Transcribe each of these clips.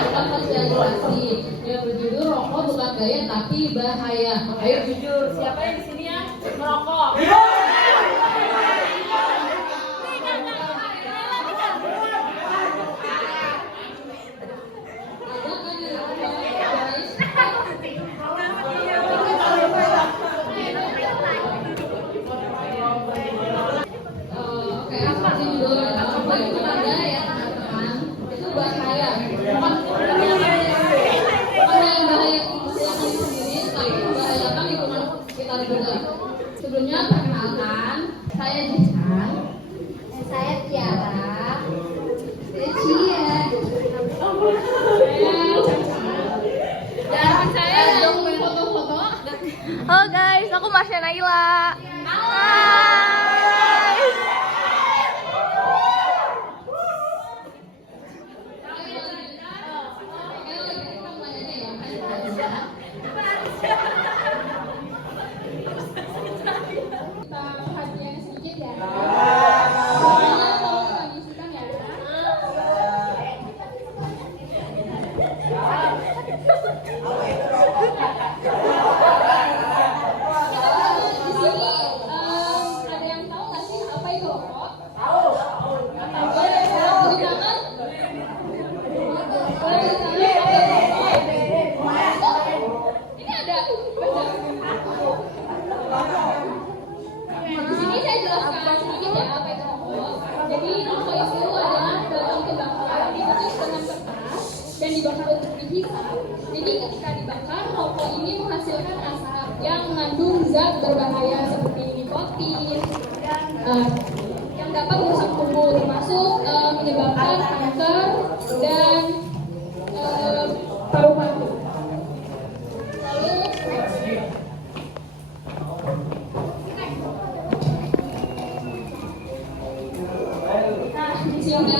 tentang sosialisasi yang berjudul rokok bukan gaya tapi bahaya. Ayo jujur, siapa yang di sini yang merokok? Sebelumnya perkenalkan, saya Jihan. Saya Tiara. Cia. Dan saya yang foto-foto. Halo guys, aku Marsha Naila. Hai. Perhatian sedikit ya. Semuanya tolong kondisikan ya. Di sini ada yang tahu nggak sih apa itu rokok? Tahu. Boleh beri tangan. Boleh beri tangan. Ini ada. Di sini saya jelaskan sedikit ya apa itu rokok. Jadi rokok itu adalah batang tembakau dibungkus dengan kertas dan dibakar untuk dihisap. Jadi ketika dibakar, rokok ini menghasilkan asap yang mengandung zat berbahaya seperti nikotin yang dapat merusak tubuh, termasuk menyebabkan kanker dan paru-paru. Lalu di sini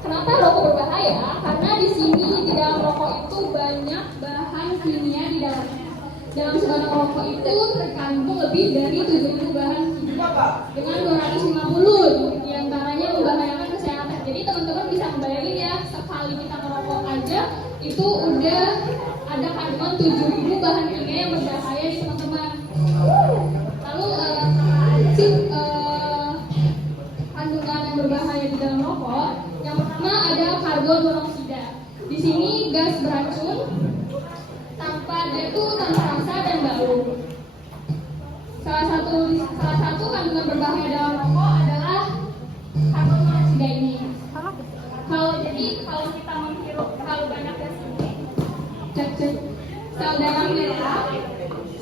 kenapa rokok berbahaya? Karena di sini di dalam rokok itu banyak bahan kimia di dalamnya. Dalam sebatang rokok itu terkandung lebih dari 70 bahan kimia dengan 250 diantaranya membahayakan kesehatan. Jadi teman-teman bisa membayangin ya, sekali kita merokok aja itu udah ada kandungan 7.000 bahan kimia yang berbahaya di teman-teman. Lalu kandungan yang berbahaya di dalam rokok, yang pertama ada karbon monoksida. Di sini gas beracun tanpa rasa dan bau. Salah satu kandungan berbahaya dalam rokok adalah karbon monoksida ini. Kalau kita menghirup terlalu banyak gas ini, sel darah merah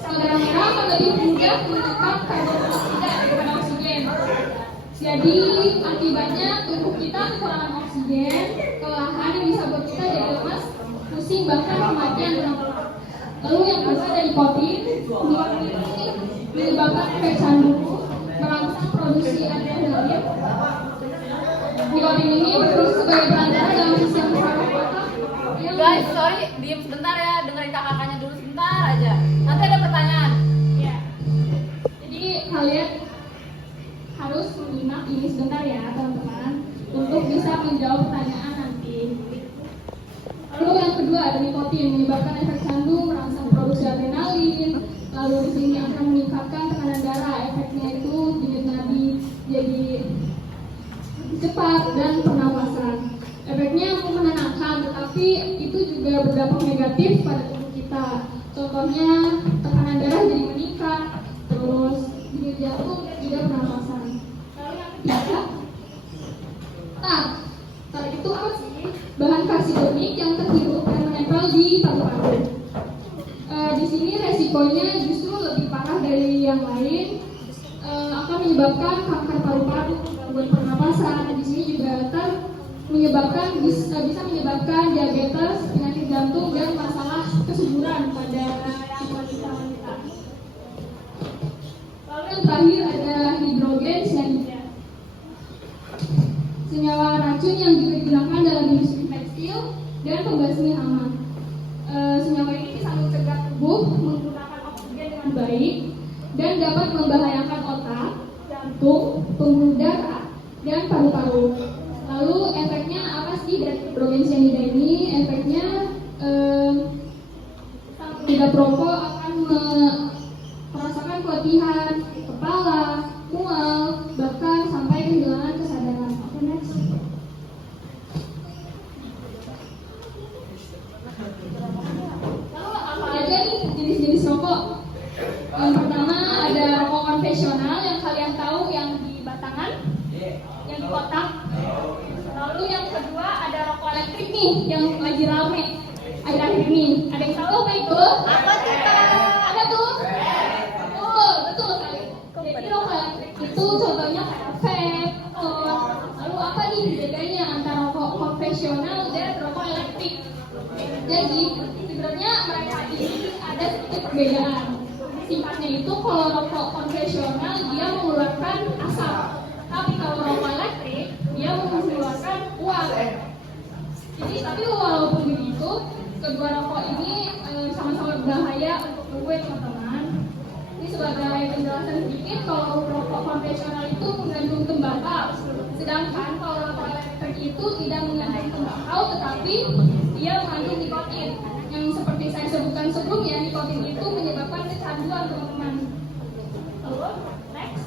akan lebih mudah menangkap karbon monoksida daripada oksigen. Jadi akibatnya tubuh kita kekurangan oksigen, kelelahan yang bisa buat kita jadi lemas, pusing, bahkan kematian lama-lama. Lalu yang kedua ada nikotin. Nikotin ini menyebabkan efek candu, merangsang produksi adrenalin. Nikotin ini berfungsi sebagai perantara dalam sistem saraf otak. Guys, sorry, diem sebentar ya, dengerin kakak-kakaknya dulu sebentar aja. Nanti ada pertanyaan. Ya. Jadi kalian harus menyimak ini sebentar ya teman-teman untuk bisa menjawab pertanyaan nanti. Lalu yang kedua ada nikotin, menyebabkan efek candu, merangsang produksi adrenalin. Lalu di sini akan meningkatkan tekanan darah, efeknya itu denyut nadi jadi cepat dan pernapasan. Efeknya menenangkan, tetapi itu juga berdampak negatif pada tubuh kita. Contohnya tekanan darah jadi meningkat, terus denyut jantung dan juga pernapasan. Lalu yang ketiga, tar itu apa sih? Bahan karsinogenik yang terhirup dan menempel di paru-paru. Di sini resikonya justru lebih parah dari yang lain, akan menyebabkan kanker paru-paru, gangguan pernapasan. Di sini juga bisa menyebabkan diabetes, penyakit jantung dan masalah kesuburan pada wanita. Lalu yang terakhir ada hidrogen cyanida, senyawa racun yang juga digunakan dalam industri tekstil dan pembasmi hama. Senyawa ini bisa mencegah tubuh menggunakan oksigen dengan baik dan dapat membahayakan otak, jantung, pembuluh darah, dan paru-paru. Lalu efeknya apa sih dari Bromin cyanida ini efeknya tidak perokok akan merasakan keletihan, kepala, mual, bahkan sampai kehilangan kesadaran. Oke, next. Lalu apa aja nih jenis-jenis rokok? Yang pertama ada rokok konvensional yang kalian tahu yang di batangan, yang di kotak. Lalu yang kedua ada rokok elektrik nih yang lagi rame akhir-akhir ini. Ada yang tahu apa itu? Apa tuh? Apa tuh? Betul sekali. Jadi rokok elektrik itu contohnya kayak vape. Lalu apa nih bedanya antara rokok konvensional dan rokok elektrik? Jadi sebenarnya mereka ini ada sedikit perbedaan. Singkatnya itu kalau rokok konvensional dia mengeluarkan asap, tapi kalau rokok elektrik dia mengeluarkan uap. Jadi tapi walaupun begitu, kedua rokok ini sama-sama berbahaya untuk tubuh teman-teman. Ini sebagai penjelasan sedikit, kalau rokok konvensional itu mengandung tembakau, sedangkan kalau rokok elektrik itu tidak mengandung tembakau, tetapi dia mengandung nikotin. Yang seperti saya sebutkan sebelumnya, nikotin itu menyebabkan kecanduan teman-teman. Lalu, next.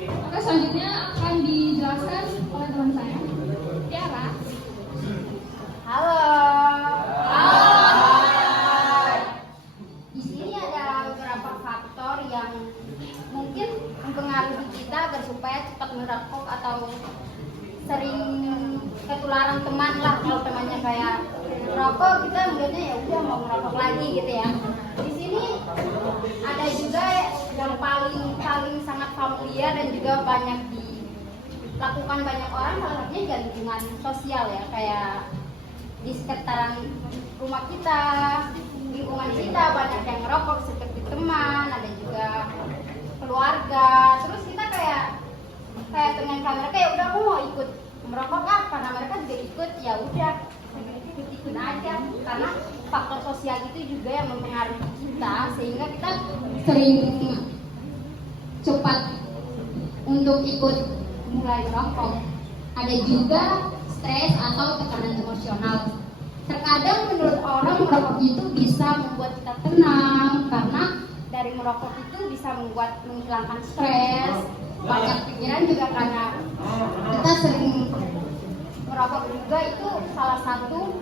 Oke, selanjutnya akan dijelaskan oleh teman saya, Tiara. Halo. Di sini ada beberapa faktor yang mungkin mempengaruhi kita agar supaya cepat merokok atau sering ketularan teman lah. Kalau temannya kayak merokok, kita melihatnya ya udah mau merokok lagi gitu ya. Di sini ada juga yang paling sangat familiar dan juga banyak dilakukan banyak orang, salah satunya juga lingkungan sosial ya, kayak di sekitaran rumah kita, lingkungan kita banyak yang merokok seperti teman, ada juga keluarga. Terus kita kayak dengan mereka ya udah aku mau ikut merokok ah, karena mereka juga ikut, ya udah ikut aja, karena faktor sosial itu juga yang mempengaruhi kita sehingga kita sering cepat untuk ikut mulai merokok. Ada juga stres atau tekanan emosional. Terkadang menurut orang merokok itu bisa membuat kita tenang, karena dari merokok itu bisa membuat menghilangkan stres, banyak pikiran juga, karena kita sering merokok juga itu salah satu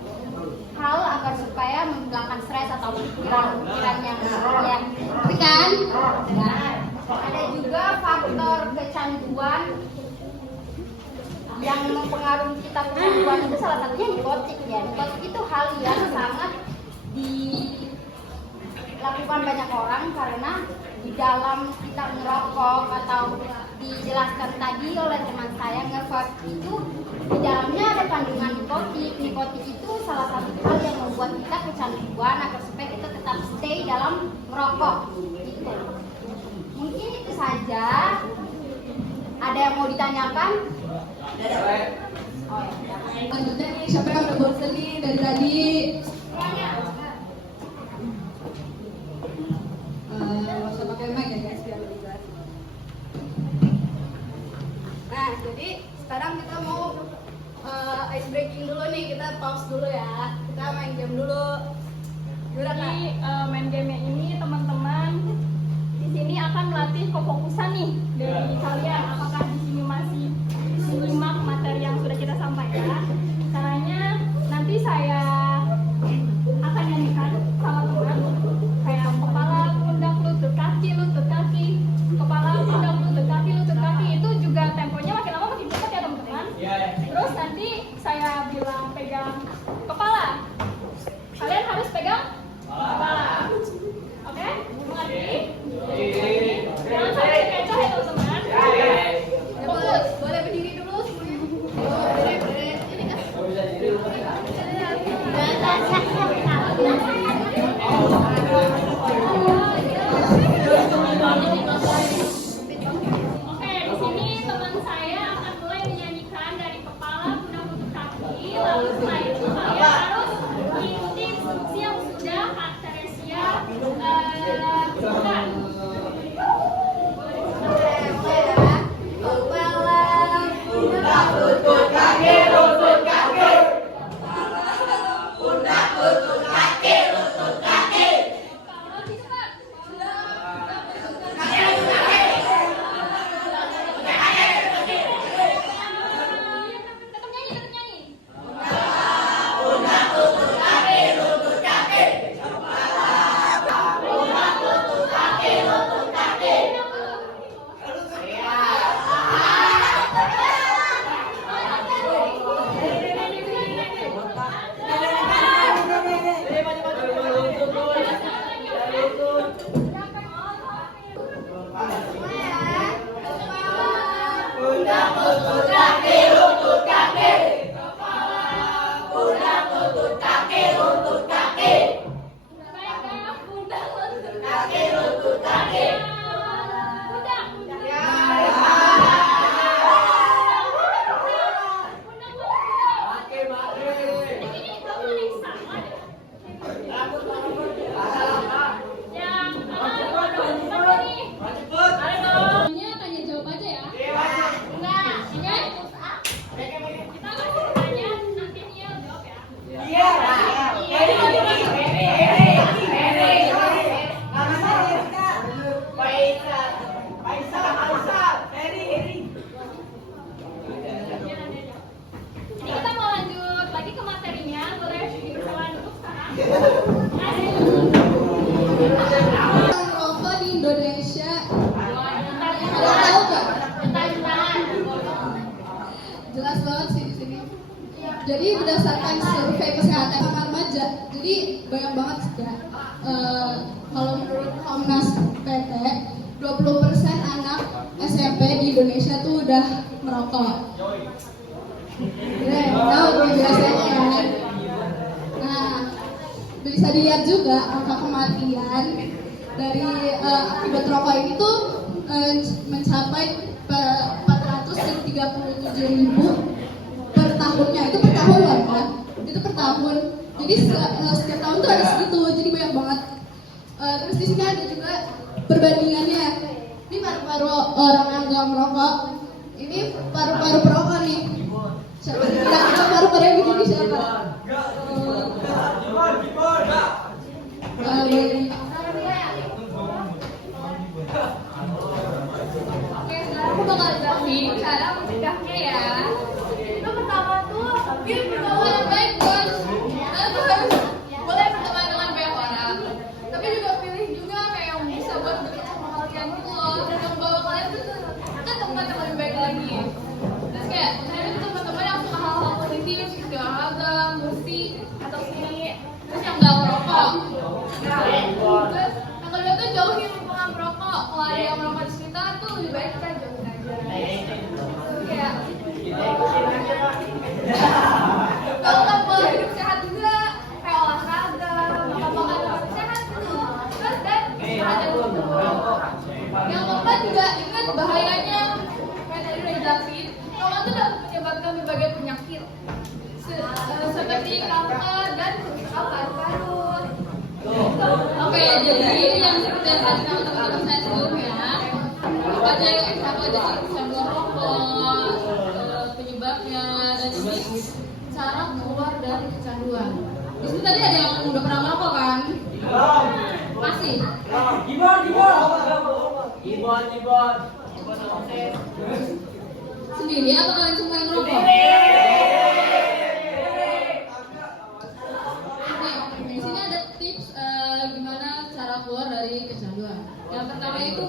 hal agar supaya menghilangkan stres atau pikiran yang ya, tapi kan ada juga faktor kecanduan yang mempengaruhi kita kecanduan itu, salah satunya nikotin ya. Nikotin itu hal yang sangat dilakukan banyak orang, karena di dalam kita merokok atau dijelaskan tadi oleh teman saya nge-vape itu di dalamnya ada kandungan nikotin. Nikotin itu salah satu hal yang membuat kita kecanduan agar supaya kita tetap stay dalam merokok gitu. Mungkin itu saja. Ada yang mau ditanyakan? Oh ya. Selanjutnya nih, siapa yang udah bosen nih dari tadi? Nggak usah pakai mic ya guys, biar lebih jelas. Nah, jadi sekarang kita mau ice breaking dulu nih, kita pause dulu ya. Kita main game dulu. Jadi main game ini teman-teman di sini akan melatih kefokusan nih dari kalian. Apakah di sini masih menyimak materi yang sudah kita sampaikan? Caranya nanti saya akan nyanyikan sama teman, kayak kepala, pundak, lutut kaki, kepala, pundak, lutut kaki. Itu juga temponya makin lama makin cepat ya teman-teman. Terus nanti saya bilang pegang kepala, kalian harus pegang kepala. Oke? Mengerti? Jangan sampai kecoh ya teman-teman. Semuanya tanya jawab aja ya. Enggak. Oke? Kita kasih pertanyaan nanti dia jawab ya. Ini kita mau lanjut lagi ke materinya. Boleh bersamaan dulu sekarang. Rokok di Indonesia Ada tahu nggak? Jutaan. Jelas banget sih di sini. Jadi berdasarkan survei kesehatan sama remaja, jadi banyak banget sih ya. Kalau menurut Komnas PT, 20% anak SMP di Indonesia tuh udah merokok. Tahu biasanya kan. Nah, bisa dilihat juga angka kematian dari akibat rokok ini tuh mencapai 437.000 per tahunnya. Itu per tahun loh kan? Itu per tahun. Jadi setiap tahun tuh ada segitu. Jadi banyak banget. Terus di sini ada juga perbandingannya. Ini paru-paru orang yang nggak merokok. Ini paru-paru perokok nih. Siapa kira-kira paru-paru yang begini siapa? Oke, sekarang aku bakal jelasin cara mencegahnya ya. Itu pertama tuh bergaul yang baik bos. Kalian tuh harus boleh berteman dengan banyak orang, tapi juga pilih juga kayak yang bisa buat deket sama kalian gitu loh, dan yang bawa kalian tuh ke tempat yang lebih baik lagi. Terus kayak cari teman-teman yang suka hal-hal positif, suka olahraga, musik, atau seni. Terus yang nggak merokok. Terus yang kedua tuh jauhin lingkungan merokok. Kalau ada yang merokok di sekitar tuh lebih baik kita jauhin aja. Kayak kalau nggak pola hidup sehat juga, kayak olahraga, makan makanan sehat gitu. Terus dan ada dulu. Yang keempat juga ingat bahayanya. Kayak tadi udah dijelasin, rokok itu dapat menyebabkan berbagai penyakit seperti kanker dan kerusakan paru-paru. Oke, jadi yang seperti yang tadi teman-teman saya sebelumnya, apa aja kecanduan rokok, penyebabnya, dan ini cara keluar dari kecanduan. Di sini tadi ada yang udah pernah merokok kan? Masih? Sendiri atau kalian semua yang merokok? Di sini ada tips gimana cara keluar dari kecanduan. Yang pertama itu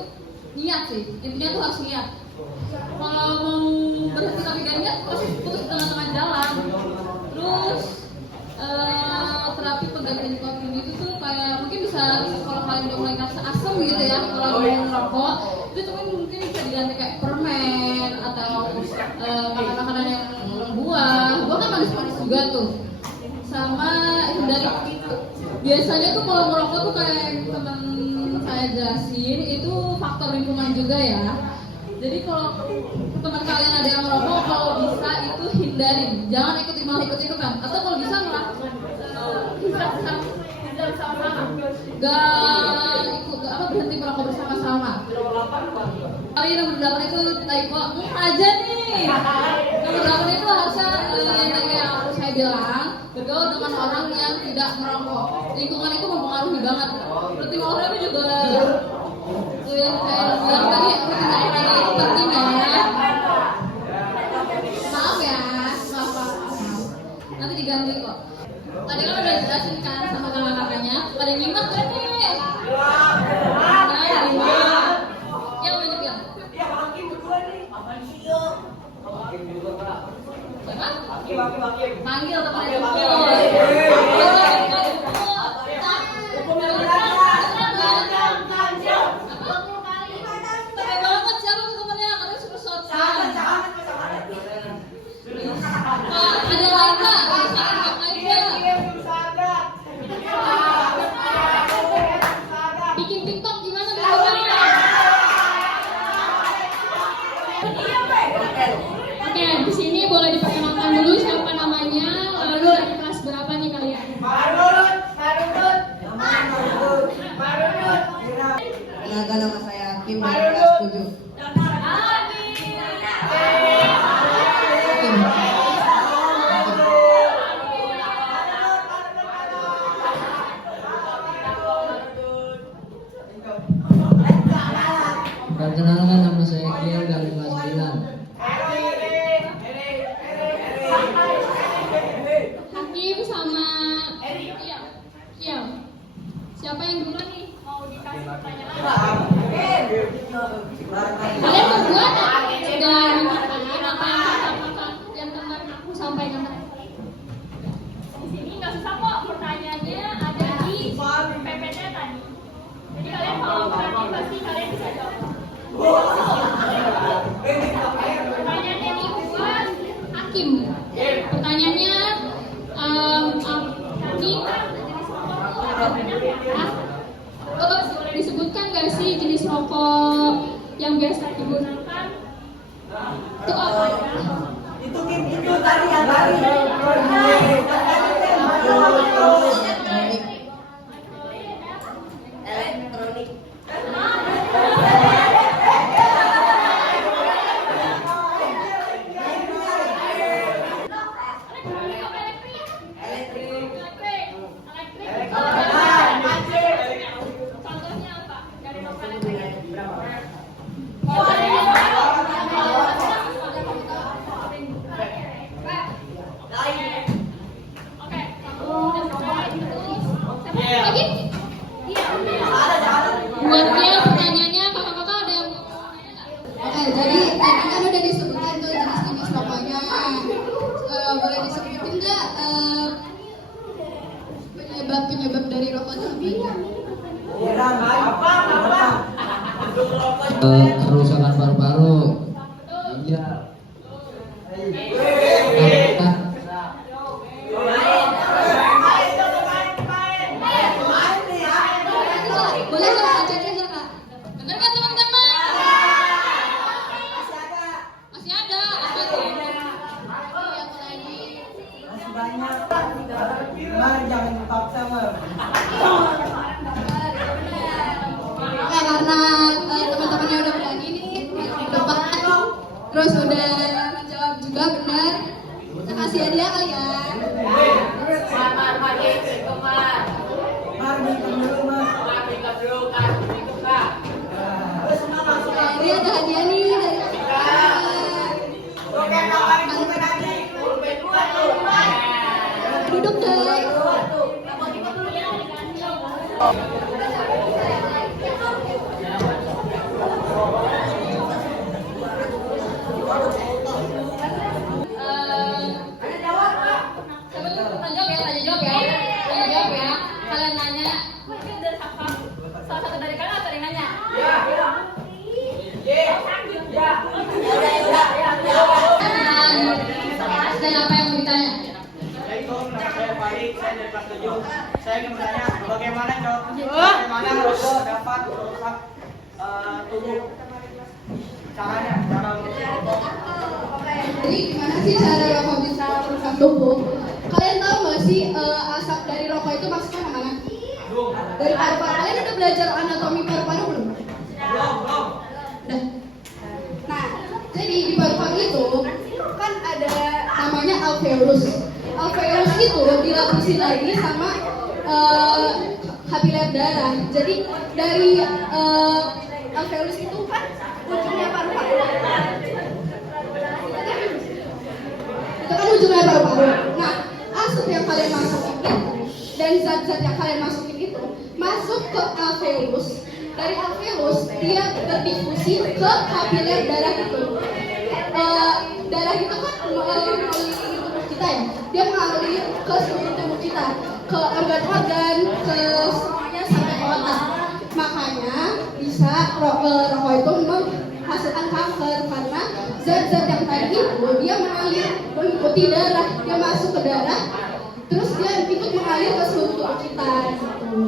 niat sih, intinya tuh harus niat. Kalau mau berhenti tapi gak niat, pasti putus di tengah-tengah jalan. Terus terapi pengganti nikotin itu tuh kayak mungkin bisa kalau kalian udah mulai ngerasa asam gitu ya, kalau mau merokok itu tuh mungkin bisa diganti kayak permen atau makanan-makanan yang buah kan manis-manis juga tuh. Sama hindari biasanya tuh kalau merokok tuh kayak yang teman saya jelasin itu faktor lingkungan juga ya. Jadi kalau teman kalian ada yang merokok, kalau bisa itu hindarin, jangan malah ikut-ikutan, atau kalau bisa malah hindar sama-sama, gak berhenti merokok bersama-sama. Kali nomor 8 itu typo aja nih. Nomor 8 itu harusnya yang tadi yang saya bilang, bergaul dengan orang yang tidak merokok. Lingkungan itu mempengaruhi banget. Rutin olahraga juga itu yang saya bilang tadi, rutin olahraga itu penting ya. Maaf ya, maaf. Nanti diganti kok. Tadi kan udah jelasin kan sama kakak-kakaknya. Pada nyimak kan nih? Nah, nyimak. Yang banyak yang. Panggil teman banget siapa tuh temennya? Katanya super shot. Oke, di sini boleh diperkenalkan dulu siapa namanya, lalu dari kelas berapa nih kalian? Kenalkan, nama saya Hakim dari kelas 7. Hakim. Perkenalkan, nama saya Kiel dari kelas 9. Hakim sama Iya. Siapa yang duluan nih? Mau dikasih pertanyaan? Kalian berdua sudah memikirkan apa yang kemarin aku sampaikan tadi? Di sini nggak susah kok, pertanyaannya ada di PPT tadi. Jadi kalian kalau berani pasti kalian bisa jawab. Pertanyaannya nih buat Hakim. Pertanyaannya boleh disebutkan nggak sih jenis rokok yang biasa digunakan? Itu apa ya? Itu tadi yang tadi. Elektronik. Contohnya apa? Dari rokok elektrik. Oke, lagi? Buat dia pertanyaannya, kakak-kakak ada yang mau nanya nggak? Oke, jadi tadi kan udah disebutkan tuh jenis-jenis rokoknya. Boleh disebutin nggak penyebab dari rokok itu apa? Kerusakan paru-paru. Iya. Boleh coba ajarin nggak kak? Bener nggak teman-teman? Masih ada. Apa tuh? Masih banyak. Mari jangan dipaksa, Mar. Oke, karena teman-temannya udah berani nih, depan, terus udah menjawab juga benar. Kita kasih hadiah kali ya. Mar, minta dulu, Mar. Oke, ini ada hadiah nih dari kita. Duduk guys. Tanya jawab ya. Kalian nanya, mungkin dari apa? Salah satu dari kalian atau yang nanya? Dan apa yang mau ditanya? Assalamualaikum, nama saya Farid, saya dari kelas 7. Saya ingin bertanya bagaimana rokok dapat merusak tubuh. Caranya, cara merokok. Jadi gimana sih cara rokok bisa merusak tubuh? Kalian tahu nggak sih asap dari rokok itu masuknya kemana? Dari paru-paru. Kalian udah belajar anatomi paru-paru belum? Udah. Nah, jadi di paru-paru itu kan ada namanya alveolus. Alveolus itu dilapisi lagi sama kapiler darah. Jadi dari alveolus itu kan ujungnya paru-paru. Itu kan ujungnya paru-paru. Nah, asup yang kalian masukin itu dan zat-zat yang kalian masukin itu masuk ke alveolus. Dari alveolus dia berdifusi ke kapiler darah itu. Darah itu kan mengalir tubuh kita ya. Dia mengalir ke seluruh tubuh kita, ke organ-organ, ke semuanya sampai ke otak. Makanya bisa rokok itu menghasilkan kanker karena zat-zat yang tadi itu dia mengalir mengikuti darah, dia masuk ke darah, terus dia ikut mengalir ke seluruh tubuh kita. Gitu.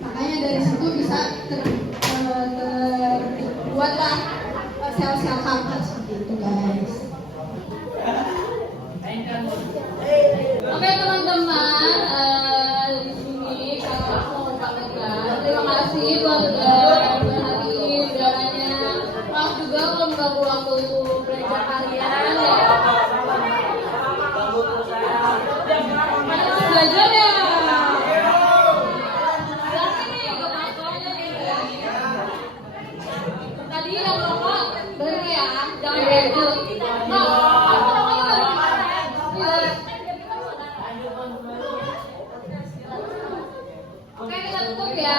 Makanya dari situ bisa terbuatlah sel-sel kanker seperti itu guys. Oke teman-teman, di sini kalau aku mau pamerkan, terima kasih buat hari udaranya. Maaf juga kalau mengganggu waktu belajar kalian. Belajar ya. Tadi yang rokok berhenti ya, jangan berhenti. Oke, kita tutup ya.